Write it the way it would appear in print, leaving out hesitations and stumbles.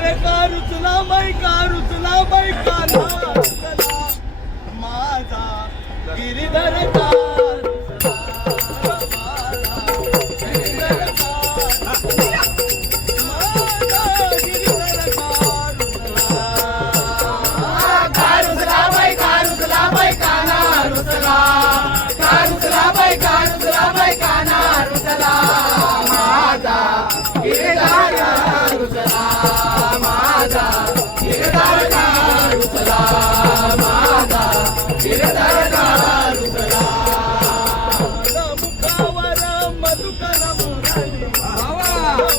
अरे का रुचला बाई का रुचला बाई का ना रुचला माझा गिरीधर का रुचला माझा गिरीधर का माझा गिरीधर का रुचला बाई का रुचला बाई का ना रुचला बाई का रुचला बाई का ना रुचला माझा गिरीधर का रुचला माझा गिरधर का रुचला माझा गिरधर का रुचला मुखावर मधुकर मुरारी मुखावर